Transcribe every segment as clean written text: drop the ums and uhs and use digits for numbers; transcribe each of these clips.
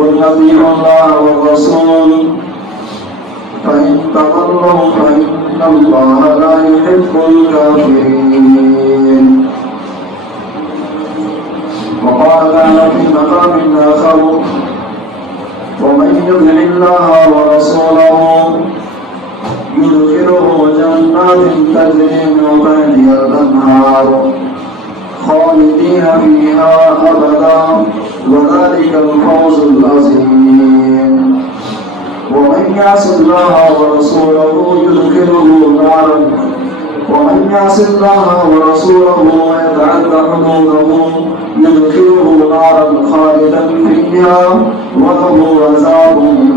قل أطيعوا الله والرسول فإن تولوا فإن الله لا يحب الكافرين. وقال تعالى في مقام آخر ومن يطع الله ورسوله يدخله جنات تجري من تحتها الأنهار خالدين فيها أبدا وذلك الفوز العظيم. ومن يعص الله ورسوله يدخله نارا ويتعدى حدوده يدخله نارا خالدا فيها وله عذاب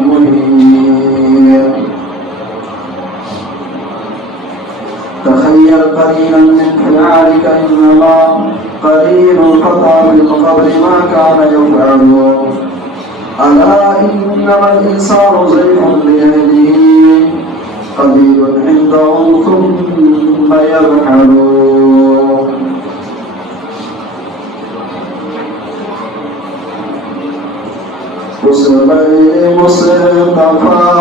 مهين. تخيل قليلا من فعالك إنما قليل الخطأ في القبر ما كان يفعل. ألا إنما الإنسان ضعيف لأهله قليل عنده ثم يرحل. مصطفیٰ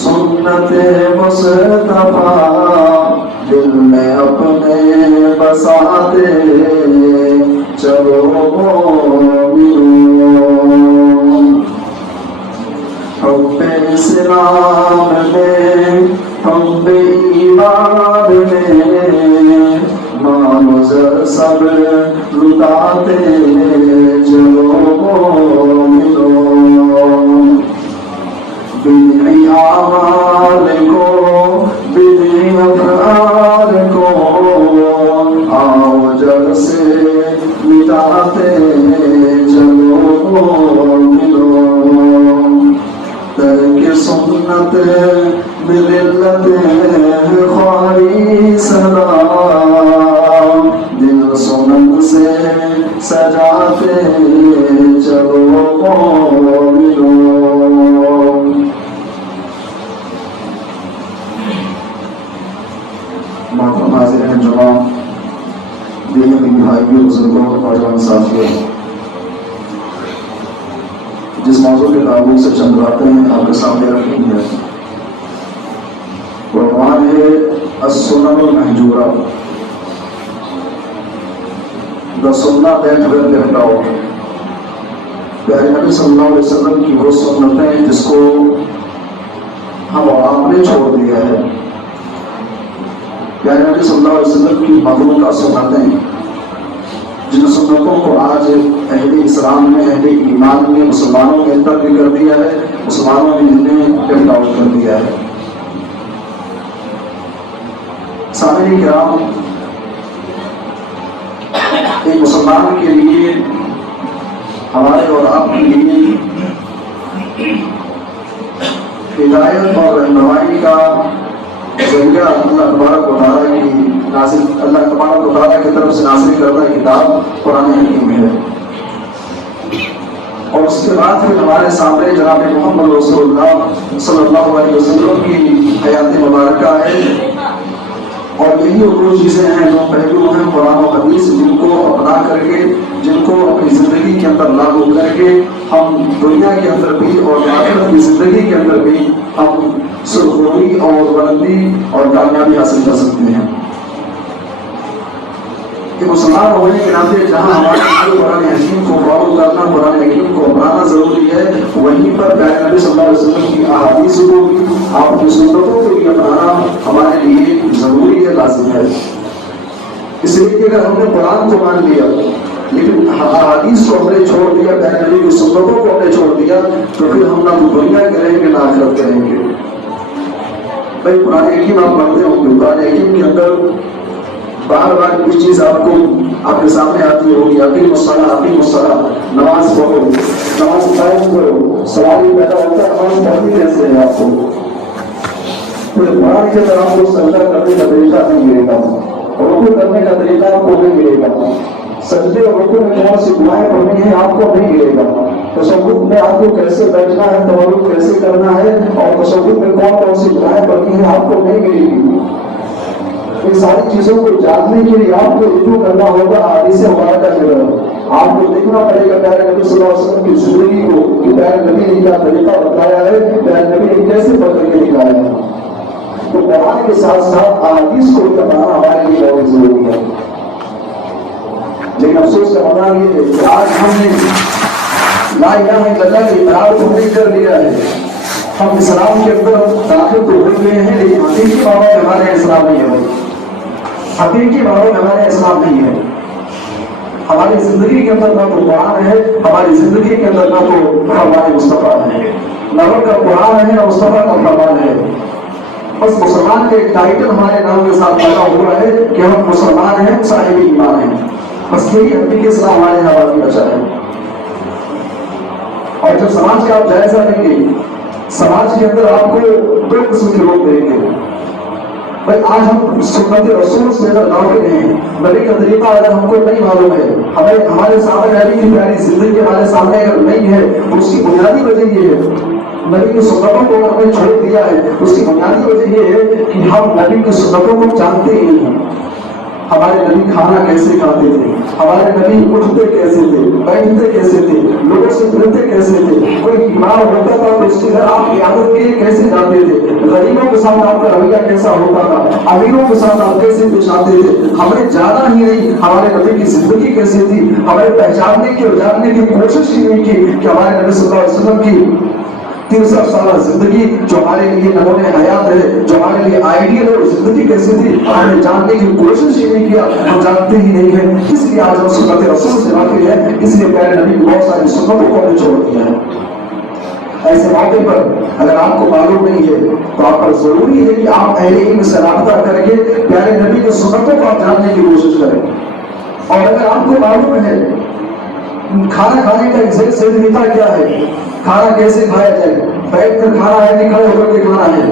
سنت مصطفیٰ دل میں اپنے بساتے چلو مومنوں. حب اسلام میں حب ایمان میں مال و زر سب لٹاتے چلو مومنوں. بدعی اعمال کو بدعی افعال کو آؤ جگ سے مٹاتے چلو مومنوں. ترک سنت بذلت خواہی صدا دل سنت سے سجاتے چلو مومنوں. محترم حاضرین جمع، دینی بھائیوں، بزرگوں اور نوجوان ساتھیوں، جس موضوع کے تعلق سے چند باتیں آپ کے سامنے رکھی ہیں وہ عنوان ہے السنن المہجورہ، the sunnah that were left out. پیارے نبی صلی اللہ علیہ وسلم کی وہ سنتیں جس کو ہم اور آپ نے چھوڑ دیا ہے. پیارے نبی صلی اللہ علیہ وسلم کی مخلوقہ سنتیں جن سنتوں کو آج اہل اسلام نے، اہل ایمان نے، مسلمانوں نے ترک کر دیا ہے، مسلمانوں نے انہیں لیفٹ آؤٹ کر دیا ہے. سامعین کرام، ایک مسلمان کے لیے، ہمارے اور آپ کے لیے ہدایت اور رہنمائی کا ذریعہ اللہ تبارک و تعالیٰ کی طرف سے نازل کردہ کتاب قرآن حکیم ہے. اور اس کے بعد پھر ہمارے سامنے جناب محمد رسول اللہ صلی اللہ علیہ وسلم کی حیات مبارکہ ہے. اور یہی وہ چیزیں ہیں، جو پہلو ہیں قرآن و حدیث، جن کو اپنا کر کے، جن کو اپنی زندگی کے اندر لاگو کر کے ہم دنیا کے اندر بھی اور آخرت کی زندگی کے اندر بھی ہم سرخروئی اور بلندی اور کامیابی حاصل کر سکتے ہیں. کہ مسلمان ہونے کے ناطے جہاں ہمارے قرآن حکیم کو فالو کرنا، قرآن حکیم کو اپنانا ضروری ہے، وہیں پر پیارے نبی صلی اللہ علیہ وسلم کی احادیث کو بھی، آپ کی سنتوں کو بھی اپنانا ہمارے لیے ضروری ہے، لازم ہے. اس لیے کہ اگر ہم نے قرآن کو مان لیا لیکن احادیث کو ہم نے چھوڑ دیا، پیارے نبی کی سنتوں کو ہم نے چھوڑ دیا، تو پھر ہم نہ دنیا کریں گے نہ آخرت کریں گے. بھائی قرآن حکیم آپ پڑھتے ہوں گے، قرآن حکیم کے اندر بار بار کچھ چیز آپ کو آپ کے سامنے آتی ہوگی. اقیم الصلاۃ، نماز پڑھو، نماز قائم کرو. سوال یہ پیدا ہوتا ہے نماز پڑھنی کیسے ہے آپ کو؟ پھر قرآن کے اندر آپ کو سجدہ کرنے کا طریقہ نہیں ملے گا، رکوع کرنے کا طریقہ آپ کو نہیں ملے گا. سجدے اور رکوع میں کون سی دعائیں پڑھنی ہیں آپ کو نہیں ملے گا. تشہد میں آپ کو کیسے بیٹھنا ہے، تورک کیسے کرنا ہے، اور تشہد میں کون سی دعائیں پڑھنی ہیں آپ کو نہیں ملے گی. ان ساری چیزوں کو جاننے کے لیے آپ کو رجوع کرنا ہوگا حدیث مبارکہ کی طرف. آپ کو دیکھنا پڑے گا پیارے نبی صلی اللہ علیہ وسلم کی اپنی زندگی کو کہ پیارے نبی نے کیا طریقہ بتایا ہے، پیارے نبی نے کیسے پکڑ کے نکالا ہے. تو قرآن کے ساتھ ساتھ احادیث کو بتانا ہمارے لیے بہت ضروری ہے. لیکن افسوس کا مزہ یہ ہے کہ آج ہم نے لا الہ الا اللہ کے اقرار کو نہیں کر لیا ہے. ہم اسلام کے اندر داخل تو ہو گئے ہیں لیکن حقیقی معنوں میں ہمارے اسلام نہیں ہے. حقیقی معنوں میں ہمارے اسلام نہیں ہے. ہماری زندگی کے اندر نہ تو قرآن ہے، ہماری زندگی کے اندر نہ تو فرمان مصطفیٰ ہے، نہ کا قرآن ہے نہ مصطفیٰ کا فرمان ہے. بس مسلمان کے ایک ٹائٹل ہمارے نام کے ساتھ لگا ہوا ہے کہ ہم مسلمان ہیں، صاحب ایمان ہیں. بس یہی حقیقی اسلام ہمارے یہاں باقی بچا ہے. اور جب سماج کا آپ جائزہ لیں گے، سماج کے اندر آپ کو دو قسم کے لوگ ملیں گے. بھائی آج ہم سنت رسول سے اگر لوٹے ہیں، نبی کا طریقہ اگر ہم کو نہیں معلوم ہے، ہمارے سامنے نبی کی پیاری زندگی ہمارے سامنے اگر نہیں ہے تو اس کی بنیادی وجہ یہ ہے، نبی کی سنتوں کو ہم نے چھوڑ دیا ہے. اس کی بنیادی وجہ یہ ہے کہ ہم نبی کی سنتوں کو جانتے ہی نہیں ہیں. ہمارے نبی کھانا کیسے کھاتے تھے، ہمارے نبی اٹھتے کیسے تھے، بیٹھتے کیسے تھے، لوگوں سے ملتے کیسے تھے، کوئی بیمار ہوتا تھا تو اس کے گھر آپ عیادت کے لیے کیسے جاتے تھے، غریبوں کے ساتھ آپ کا رویہ کیسا ہوتا تھا، امیروں کے ساتھ آپ کیسے پیش آتے تھے. ہمیں جانا ہی نہیں ہمارے نبی کی زندگی کیسی تھی. ہمیں پہچاننے کی اور جاننے کی کوشش ہی نہیں کی کہ ہمارے نبی صلی اللہ علیہ وسلم کی 63 سالہ زندگی جو ہمارے لیے نمونہ حیات ہے، جو ہمارے لیے آئیڈیل ہے، وہ زندگی کیسی تھی ہم نے جاننے کی کوشش ہی نہیں کیا. ہم جانتے ہی نہیں ہیں. اس لیے آج ہم سنت رسول سے واقف ہے. اس لیے پیارے نبی کی بہت ساری سنتوں کو ہم نے چھوڑ دیا ہے. ایسے موقع پر اگر آپ کو معلوم نہیں ہے تو آپ پر ضروری ہے کہ آپ اہل علم سے رابطہ کر کے پیارے نبی کی سنتوں کو آپ جاننے کی کوشش کریں. اور اگر آپ کو معلوم ہے کھانا کھانے کا ایگزیکٹ صحیح طریقہ کیا ہے، کھانا کیسے کھایا جائے، بیٹھ کر کھانا ہے کہ کھڑے ہو کر کے کھانا ہے،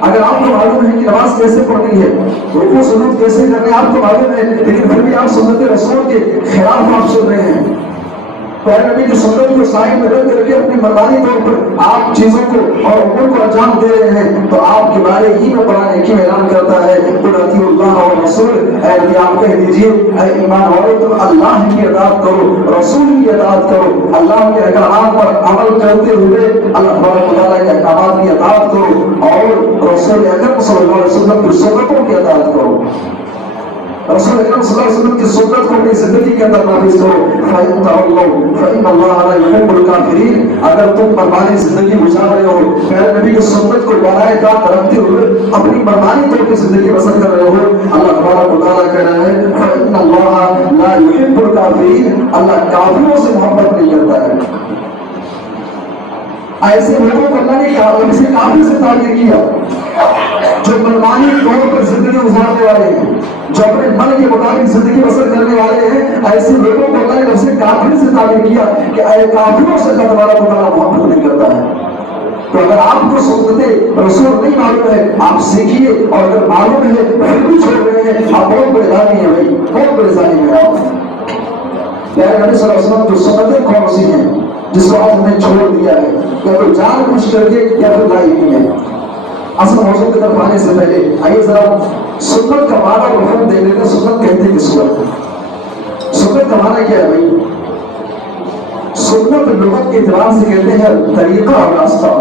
اگر آپ کو معلوم ہے کہ نماز کیسے پڑھنی ہے، رکوع سجود کیسے کرنے آپ کو معلوم ہے، لیکن پھر بھی آپ سنت رسول کے خلاف آپ چل رہے ہیں. پیارے نبی کی سنت کو سائڈ میں رکھ کر کے اپنی مردانی طور پر آپ چیزوں کو اور امور کو انجام دے رہے ہیں تو آپ کے بارے ہی میں قرآن حکیم اعلان کرتا ہے قل اطیعوا اللہ والرسول، اے نبی آپ کہہ دیجیے اے ایمان والو تم اللہ کی اطاعت کرو، رسول کی اطاعت کرو، اللہ کے احکامات پر عمل کرتے ہوئے اللہ تبارک و تعالیٰ کے احکامات کی اطاعت کرو اور رسول اکرم صلی اللہ علیہ وسلم کی سنتوں کی اطاعت کرو. رسول اکرم صلی اللہ علیہ وسلم کی سنت کو اپنی زندگی کے اندر نافذ کرو. فَإِن تَوَلَّوْا فَإِنَّ اللَّهَ لَا يُحِبُّ الْكَافِرِينَ. اگر تم منمانی زندگی گزار رہے ہو، پیارے نبی کی سنت کو بالائے طاقت رکھتے ہوئے اپنی منمانی طور پر زندگی بسر کر رہے ہو، اللہ تبارک و تعالیٰ کہہ رہا ہے فَإِنَّ اللَّهَ لَا يُحِبُّ الْكَافِرِينَ. اللہ کافروں سے محبت نہیں کرتا ہے. ایسے لوگوں کو اللہ نے کافر سے تعبیر کیا جو منمانی طور پر زندگی گزارنے والے ہیں، جو اپنے من کے مطابق زندگی بسر کرنے والے ہیں. ایسے لوگوں کو اللہ نے نفس کافر سے تعبیر کیا کہ اے کافروں سے اللہ تبارک و تعالیٰ محبت نہیں کرتا ہے. تو اگر آپ کو سنت رسول نہیں معلوم ہے آپ سیکھیے، اور اگر معلوم ہے پھر بھی چھوڑ رہے ہیں آپ بہت بڑے ظالم ہیں. بھائی بہت بڑے ظالم ہیں آپ. پیارے نبی صلی اللہ علیہ وسلم کی سنتیں کون سی ہیں جس کو آج ہم نے چھوڑ دیا ہے، یا تو جان بوجھ کر کے یا پھر لائی نہیں ہے. اصل موضوع کی طرف آنے سے پہلے آئیے ذرا سنت کا معنی اور حکم دیکھ لیتے ہیں. سنت کہتے کس کو؟ سنت کا معنی کیا ہے بھائی؟ سنت لغت کے اعتبار سے کہتے ہیں طریقہ اور راستہ،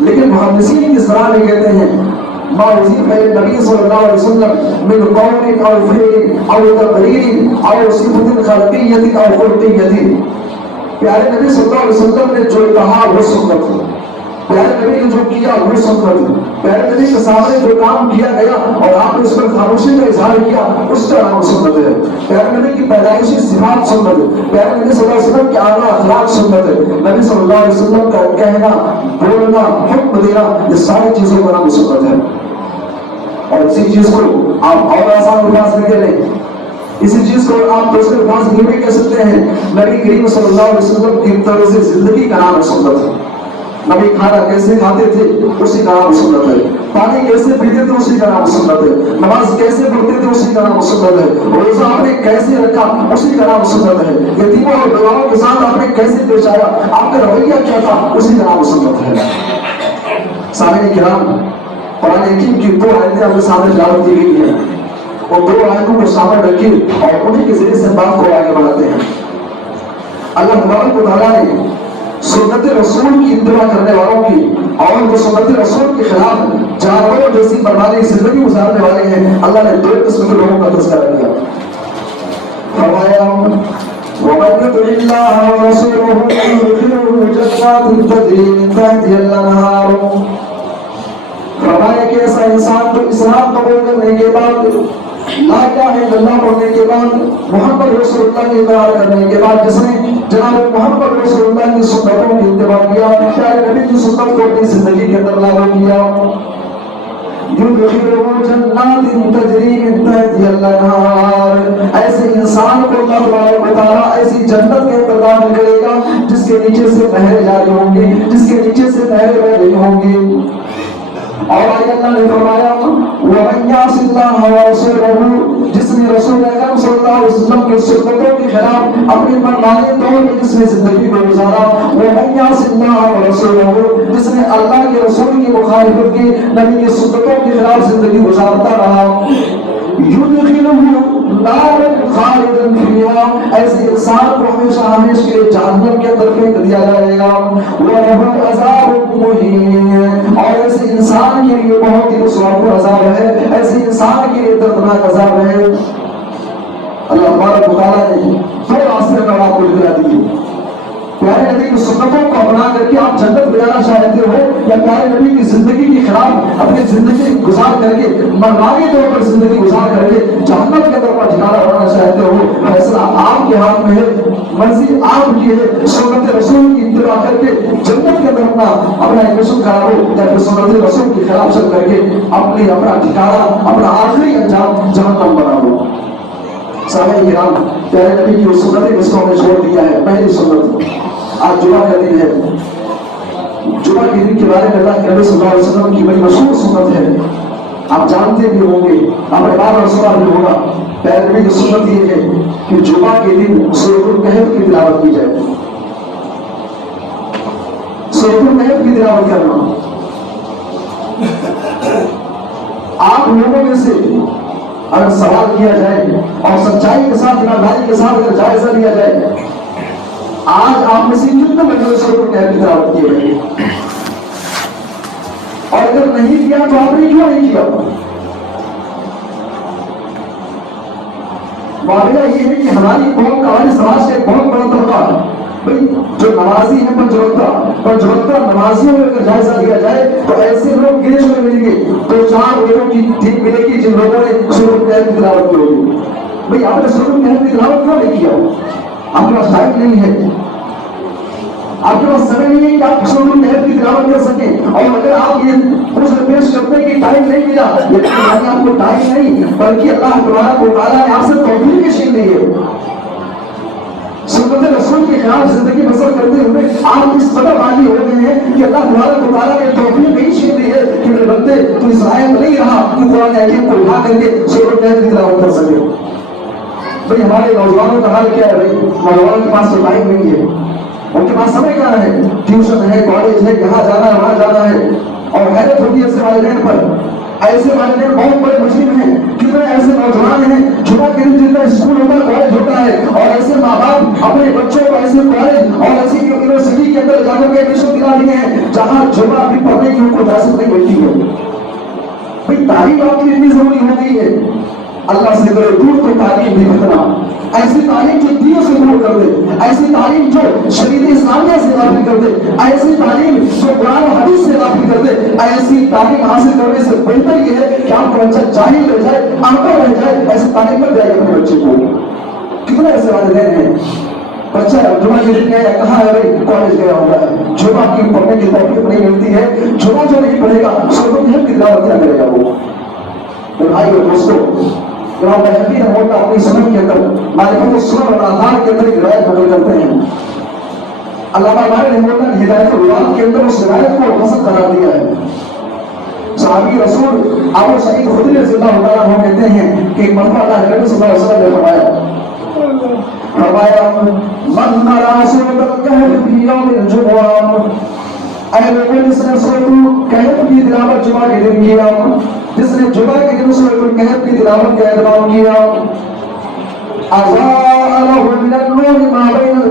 لیکن محدثین کی اصطلاح میں کہتے ہیں ما اضیف الی النبی صلی اللہ علیہ وسلم من قول او فعل او تقریر او صفت خلقیت او خلقیت. پیارے نبی صلی اللہ علیہ وسلم نے جو کہا وہ سنت، پیارے نبی نے جو کیا وہ سنت، پیارے نبی کے سامنے جو کام کیا گیا اور آپ نے اس پر خاموشی کا اظہار کیا اس کا نام سنت ہے. پیارے نبی کی پیدائشی صفات سنت ہے، پیارے نبی صلی اللہ علیہ وسلم کے اعلیٰ اخلاق سنت ہے، نبی صلی اللہ علیہ وسلم کا کہنا، بولنا، حکم دینا، یہ ساری چیزوں کا نام سنت ہے. اور اسی چیز کو آپ اور آسان الفاظ میں کہہ لیں، اسی چیز کو آپ دوسرے الفاظ میں بھی کہہ سکتے ہیں. نبی کریم صلی اللہ علیہ وسلم کی طرز زندگی کا نام سنت ہے. نبی کھانا کیسے کھاتے تھے اسی کا نام سنت ہے، پانی کیسے پیتے تھے اسی کا نام سنت ہے، نماز کیسے پڑھتے تھے اسی کا نام سنت ہے، روزہ آپ نے کیسے رکھا اسی کا نام سنت ہے، یتیموں اور بیواؤں کے ساتھ آپ نے کیسے پیش آیا آپ کا رویہ کیا تھا اسی کا نام سنت ہے. سامعین کرام، قرآن حکیم کی 2 آیتیں ہمیں سامنے تلاوت کی گئی ہیں، اور 2 آیتوں کو سامنے رکھیے اور انہیں کے ذریعے سے بات کو آگے بڑھاتے ہیں. اللہ تبارک و تعالیٰ نے سنت رسول کی اتباع کرنے والوں کی اور جو سنت رسول کے خلاف جانوروں جیسی بربادی زندگی گزارنے والے ہیں، اللہ نے 2 قسم کے لوگوں کا تذکرہ کیا۔ فرمایا وَمَن يُطِعِ اللَّهَ وَرَسُولَهُ يُدْخِلْهُ جَنَّاتٍ تَجْرِي مِن تَحْتِهَا الْأَنْهَارُ۔ فرمایا کہ ایسا انسان جو اسلام قبول کرنے کے بعد، لا الہ الا اللہ پڑھنے کے بعد، محمد رسول اللہ کی اتباع کرنے کے بعد، جس نے جناب محمد رسول اللہ کی سنتوں کی اتباع کیا، پیارے نبی کی سنت کو اپنی زندگی کے اندر لاگو کیا، يُدْخِلُهُ جَنَّاتٍ تَجْرِي مِن تَحْتِهَا الْأَنْهَارُ، ایسے انسان کو اللہ تبارک و تعالیٰ ایسی جنت کے اندر داخل کرے گا جس کے نیچے سے نہریں جاری ہوں گی، جس کے نیچے سے نہریں بہ رہی ہوں گی۔ اور آگے اللہ نے فرمایا وَمَن يَعْصِ اللَّهَ وَرَسُولَهُ، جس نے رسول اکرم صلی اللہ علیہ وسلم کی سنتوں کے خلاف اپنی منمانی طور پر جس نے زندگی کو گزارا، وَمَن يَعْصِ اللَّهَ وَرَسُولَهُ، جس نے اللہ کے رسول کی مخالفت کی، نبی کی سنتوں کے خلاف زندگی گزارتا رہا، يُدْخِلُهُ نَارًا خَالِدًا فِيهَا، ایسے انسان کو ہمیشہ ہمیشہ کے لیے جہنم کے اندر پھینک دیا جائے گا، وَلَهُ عَذَابٌ مُهِينٌ، اور ایسے انسان کے لیے بہت ہی رسوا عذاب ہے، ایسے انسان کے لیے دردناک عذاب ہے۔ اللہ تبارک و تعالیٰ نے 2 راستے میں آپ کو دکھلا دیے۔ پیارے نبی کی سنتوں کو اپنا کر کے آپ جنت میں جانا چاہتے ہو، یا پیارے نبی کی زندگی کے خلاف اپنی زندگی گزار کر کے، مرغاوی طور پر زندگی گزار کر کے جہنم کے اندر پر ٹھکانہ بنانا چاہتے ہو، فیصلہ آپ کے ہاتھ میں ہے، مرضی آپ کی ہے۔ سنت رسول کی اتباع کر کے جنت کے اندر اپنا ایڈمیشن کرا لو، یا پھر سنت رسول کے خلاف چل کر کے اپنا ٹھکانہ، اپنا آخری انجام جہنم بنا لو۔ صحابہ کرام پیارے نبی کی سنت جس کو ہم نے چھوڑ دیا ہے، پہلی سنت آج جمعہ کا دن ہے۔ جمعہ کے دن کے بارے میں اللہ کے نبی صلی اللہ علیہ وسلم کی بڑی مشہور سنت ہے، آپ جانتے بھی ہوں گے، آپ نے بار بار سنا بھی ہوگا۔ پیارے نبی کی سنت یہ ہے کہ جمعہ کے دن سورۃ الکہف کی تلاوت کی جائے، سورۃ الکہف کی تلاوت کرنا۔ آپ لوگوں میں سے اگر سوال کیا جائے اور سچائی کے ساتھ، ایمانداری کے ساتھ اگر جائزہ لیا جائے، آج آپ میں سے کتنے بچوں نے سورۃ الکہف کی تلاوت کی ہے؟ اور اگر نہیں کیا تو آپ نے کیوں نہیں کیا؟ معاملہ یہ ہے کہ ہماری قوم کا، ہمارے سماج کا ایک بہت بڑا طبقہ بھائی جو نمازی ہے، پنجوکتا نمازیوں میں اگر جائزہ لیا جائے تو ایسے لوگ گنے چنے ملیں گے، 2-4 لوگوں کی ٹیم ملے گی جن لوگوں نے سورۃ الکہف کی تلاوت کی ہوگی۔ بھائی آپ نے سورۃ الکہف کی تلاوت کیوں نہیں کیا؟ آپ کے پاس ٹائم نہیں ہے، آپ کے پاس سمے نہیں ہے کہ آپ سورۃ الکہف کی تلاوت کر سکیں، اور اگر آپ یہ اس پیش کرتے کہ ٹائم نہیں ملا، یعنی آپ کو ٹائم نہیں، بلکہ اللہ تبارک و تعالیٰ نے آپ سے توفیق چھین لی ہے۔ سنت رسول کے خلاف زندگی بسر کرتے ہوئے آپ اس قدر عالی ہو گئے ہیں کہ اللہ تبارک و تعالیٰ نے توفیق نہیں چھین لی ہے کہ میرے بندے تو اس لائق نہیں رہا کہ قرآن حکیم کو اٹھا کر کے سورۃ الکہف کی تلاوت کر سکے۔ بھئی ہمارے نوجوانوں کا حال کیا ہے؟ بھئی نوجوانوں کے پاس تو ٹائم نہیں ہے، ان کے پاس سمے کہاں ہے؟ ٹیوشن ہے، کالج ہے، یہاں جانا ہے، وہاں جانا ہے، اور حیرت ہوتی ہے ایسے والدین پر۔ ایسے والدین بہت بڑے مجرم ہیں، کتنے ایسے نوجوان ہیں جمعہ کے دن جتنا اسکول ہوتا ہے، کالج ہوتا ہے، اور ایسے ماں باپ اپنے بچوں کو ایسے کالج اور ایسی یونیورسٹی کے اندر جا کر کے ایڈمیشن دلا دیے ہیں جہاں جمعہ بھی پڑھنے کی ان کو اجازت نہیں ملتی ہے۔ بھئی تعلیم آپ کی اتنی ضروری ہو گئی ہے، اللہ سے کرے دور تو تعلیم بھی ختنا، ایسی تعلیم جو دینوں سے دور کر دے، ایسی تعلیم جو شریعت اسلامیہ سے غافل کر دے، ایسی تعلیم جو قرآن و حدیث سے غافل کر دے، ایسی تعلیم حاصل کرنے سے بہتر یہ ہے کہ آپ کا بچہ جاہل رہ جائے، ان پڑھ رہ جائے، ایسی تعلیم مت دیا اپنے بچے کو۔ کتنے ایسے والدین ہیں، بچہ جمعہ کے دن گیا، کہاں ہے؟ بھائی کالج گیا ہوا ہے، جمعہ کی پڑھنے کی توفیق نہیں ملتی ہے، جمعہ جو نہیں پڑھے گا سورۃ الکہف کی تلاوت کیا کرے گا وہ؟ بھائی اور دوستوں، امام بہقی رحمہ اللہ اپنی سنن کے اندر معرفت السنن والآثار کے اندر ایک روایت نقل کرتے ہیں۔ علامہ مالک رحمہ اللہ نے ہدایت الروات کے اندر اس روایت کو حسن قرار دیا ہے۔ صحابی رسول ابو سعید خدری رضی اللہ عنہ کہتے ہیں کہ ایک مرتبہ اللہ کے نبی صلی اللہ علیہ وسلم نے فرمایا من قرأ سورۃ الکہف فی یوم الجمعہ، اے لوگوں جس نے سورۃ الکہف کی تلاوت جمعہ کے دن کیا، جس نے جمعہ کے دن سورۃ الکہف کی تلاوت کا اہتمام کیا، اضاء له من النور ما بین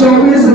24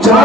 4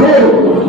2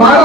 12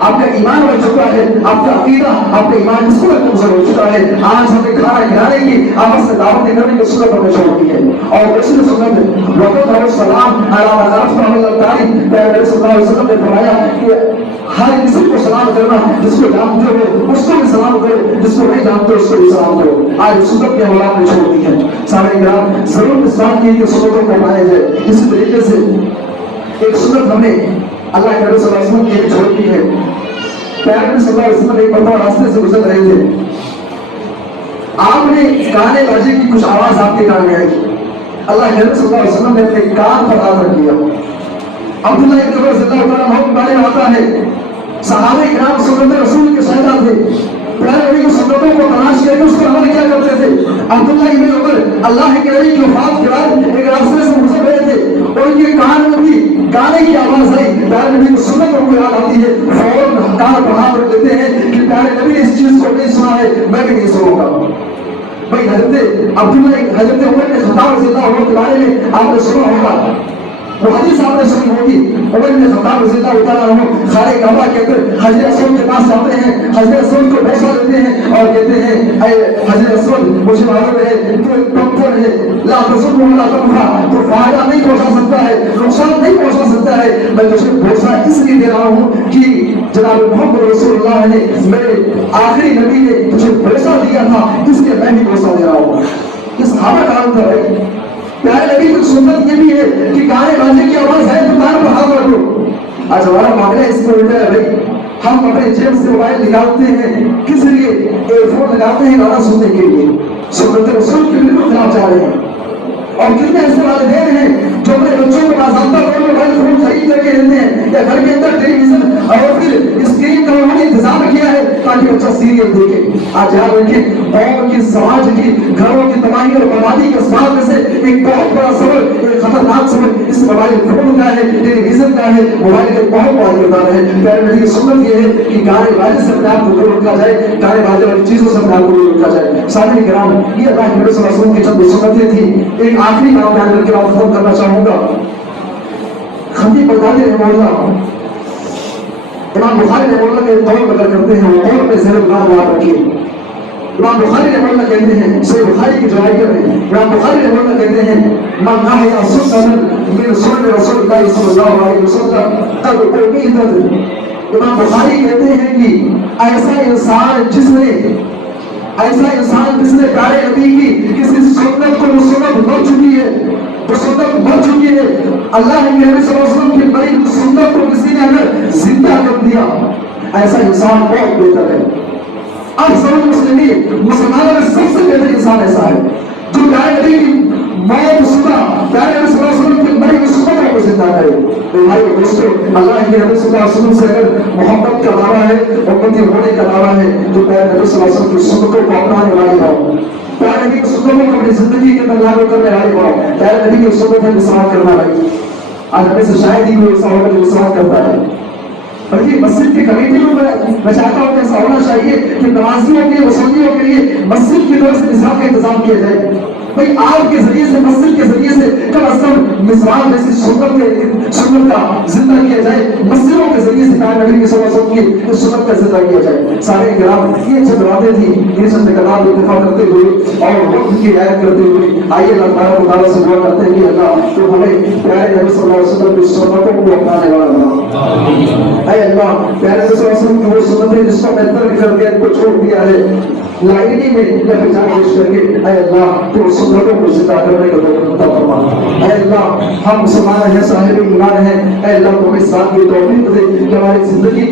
آپ کا ایمان بڑھ چکا ہے, آپ کا عقیدہ, آپ کا ایمان اس قدر کمزور ہو چکا ہے, آج ہمیں کھانا کھلانے کی, آپس میں دعوت کرنے کی صورت ہمیں چھوڑ دی ہے. اور دوسری سنت وقت علیہ السلام علیہ صلی اللہ علیہ وسلم نے فرمایا کہ ہر کسی کو سلام کرنا, جس کو جانتے ہو اس کو بھی سلام کرو, جس کو نہیں جانتے اس کو بھی سلام کرو. آج سنت کے اولاد نے چھوڑ دی ہے. سارے گرام ضرور اسلام کی سنتوں کو اپنایا جائے. اسی طریقے سے ایک سنت ہم نے اللہ کے نبی صلی اللہ علیہ وسلم کی چھوڑ دی ہے. پیغمبر صلی اللہ علیہ وسلم ایک مرتبہ راستے سے گزر رہے تھے, آپ نے گانے باجے کی کچھ آواز آپ کے کان میں آئی. اللہ کے نبی صلی اللہ علیہ وسلم نے اپنے کان پر ہاتھ رکھ دیا. عبداللہ ابن عمر رضی اللہ عنہ کے بارے میں آتا ہے, صحابہ کرام سنت رسول کے شاہدہ تھے, پیارے نبی کی سنتوں کو تلاش کر کے اس پر عمل کیا کرتے تھے. عبداللہ ابن عمر اللہ کے نبی کی وفات کے بعد ایک راستے سے گزر رہے تھے اور ان کے کان میں بھی گانے کی آواز آئی. پیارے نبی کی سنتوں کو یاد آتی ہے, فوراً کان پر ہاتھ رکھ دیتے ہیں کہ پیارے نبی نے اس چیز کو نہیں سنا ہے, میں بھی نہیں سنوں گا. بھائی حضرت عمر نے خطاب رضی اللہ عنہ کے بارے میں آپ نے سنا ہوگا, وہ حدیث آپ نے سنی ہوگی. عمر نے خطاب رضی اللہ عنہ خانہ کعبہ کے اندر حجر اسود کے پاس جاتے ہیں, حجر اسود کو بوسہ دیتے ہیں اور کہتے ہیں اے حجر اسود, مجھے معلوم ہے تو ایک پتھر ہے, لا تضر ولا تنفع, تو فائدہ نہیں پہنچا سکتا ہے, نقصان نہیں پہنچا سکتا ہے. میں تجھے بوسہ اس لیے دے رہا ہوں کہ جناب محمد رسول اللہ نے, میرے آخری نبی نے تجھے بوسہ دیا تھا, اس لیے میں بھی بوسہ دے رہا ہوں. یہ صحابہ کرام تھا. بھائی پیارے نبی کی سنت یہ بھی ہے کہ گانے باجے کی آواز ہے تو کان پر ہاتھ رکھو. آج ہمارا معاملہ اس کو الٹا ہے. بھائی ہم اپنے جیب سے موبائل نکالتے ہیں, کس لیے؟ ایئر فون لگاتے ہیں گانا سننے کے لیے. سنت رسول کے بالکل خلاف جا رہے ہیں. اور کتنے ایسے والدین ہیں جو اپنے بچوں کو باضابطہ طور پر موبائل فون خرید کر کے دیتے ہیں, یا گھر کے اندر ٹیلی ویژن اور پھر اسکرین کا انہوں نے انتظام کیا ہے تاکہ بچہ سیریل دیکھے. آج یاد رکھیں, قوم کی, سماج کی, گھروں کی تباہی اور بربادی کے اسباب میں سے ایک بہت بڑا سبب, ایک خطرناک سبب اس موبائل فون کا ہے, ٹیلی ویژن کا ہے. موبائل کا بہت بڑا کردار ہے. پیارے نبی کی سنت یہ ہے کہ گانے باجے سے اپنے آپ کو دور رکھا جائے, گانے باجے والی چیزوں سے اپنے آپ کو دور رکھا جائے. سامعین کرام, یہ اللہ کے نبی صلی اللہ علیہ وسلم کی چند سنتیں تھیں. ایک آخری کام بیان کر کے آپ ختم کرنا چاہوں گا. خطیب بغدادی رحمہ اللہ, امام بخاری رحمہ اللہ کے قول بکر کرتے ہیں, وہ قول میں زیر اللہ یاد رکھیے. امام بخاری رحمہ اللہ کہتے ہیں, صحیح بخاری کی روایت میں امام بخاری رحمہ اللہ کہتے ہیں, من احیا سنة من سنن رسول اللہ صلی اللہ علیہ وسلم قد امیدت. امام بخاری کہتے ہیں کہ ایسا انسان جس نے پیارے نبی کی کسی سنت کو وہ سنت مر چکی ہے, وہ سنت مر چکی ہے. اللہ کے نبی صلی اللہ علیہ وسلم کی بڑی سنت کو کسی نے اگر زندہ کر دیا, ایسا انسان بہت بہتر ہے. افضل المسلمین, مسلمانوں میں سب سے بہتر انسان ایسا ہے جو پیارے نبی کی موت سنا, پیارے نبی صلی اللہ علیہ وسلم کی بڑی سنتوں کو زندہ کرے. بھائی دوستو, اللہ کے نبی صلی اللہ علیہ وسلم سے اگر محبت کا دعویٰ ہے, امتی ہونے کا دعویٰ ہے, تو پیارے نبی صلی اللہ علیہ وسلم کی سنتوں کو اپنانے والے ہو, پیارے نبی کی سنتوں کو اپنی زندگی کے اندر لاگو کرنے والے ہو, پیارے نبی کی سنتوں پر اصرار کرنا. بھائی آج ہمیں سے شاید ہی کوئی ایسا ہوگا جو اصرار کرتا ہے. بلکہ مسجد کی کمیٹیوں میں چاہتا ہوں کہ ایسا ہونا چاہیے کہ نمازیوں کے, مسلمانوں کے لیے مسجد کی طرف سے نصاب کا انتظام کیا جائے. بھائی آپ کے ذریعے سے, مسجد کے ذریعے سے کم از کم مصران جیسی سنت کا زندہ کیا جائے, مسجدوں کے ذریعے سے پیارے نبی صلی اللہ علیہ وسلم کی سنت کا زندہ کیا جائے. سارے کرام, یہ چند باتیں تھیں, یہ چند کلام اتفاق کرتے ہوئے اور وقت کی رعایت کرتے ہوئے آئیے اللہ تبارک و تعالیٰ سے دعا کرتے ہیں کہ اللہ تو ہمیں پیارے نبی صلی اللہ علیہ وسلم کی سنتوں کو اپنانے والا بنا. اے اللہ, پیارے نبی صلی اللہ علیہ وسلم کی وہ سنتیں جس کو بہتر کر کے ان کو چھوڑ دیا ہے, لائنی میں یا پہچان پیش کر کے, اے اللہ تو سنتوں کو زندہ کرنے کا توفیق عطا فرما. اے اللہ, ہم مسلمان ہیں, صاحب ایمان ہیں, اے اللہ تو ہمیں اس بات کی توفیق دے کہ ہماری زندگی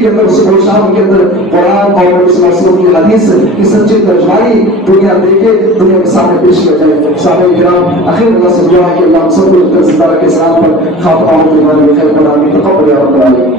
کے اندر صبح و شام کے اندر قرآن اور نبی صلی اللہ علیہ وسلم کی حدیث کی سچی ترجمانی دنیا دیکھے, دنیا کے سامنے پیش کیا جائے. صاحب کرام, آخر اللہ سے دعا ہے کہ اللہ ہم سب کو زندہ رکھے, سلام پر خاتمہ ہو کے بارے میں خیر بنا. تقبل یا رب العالمین.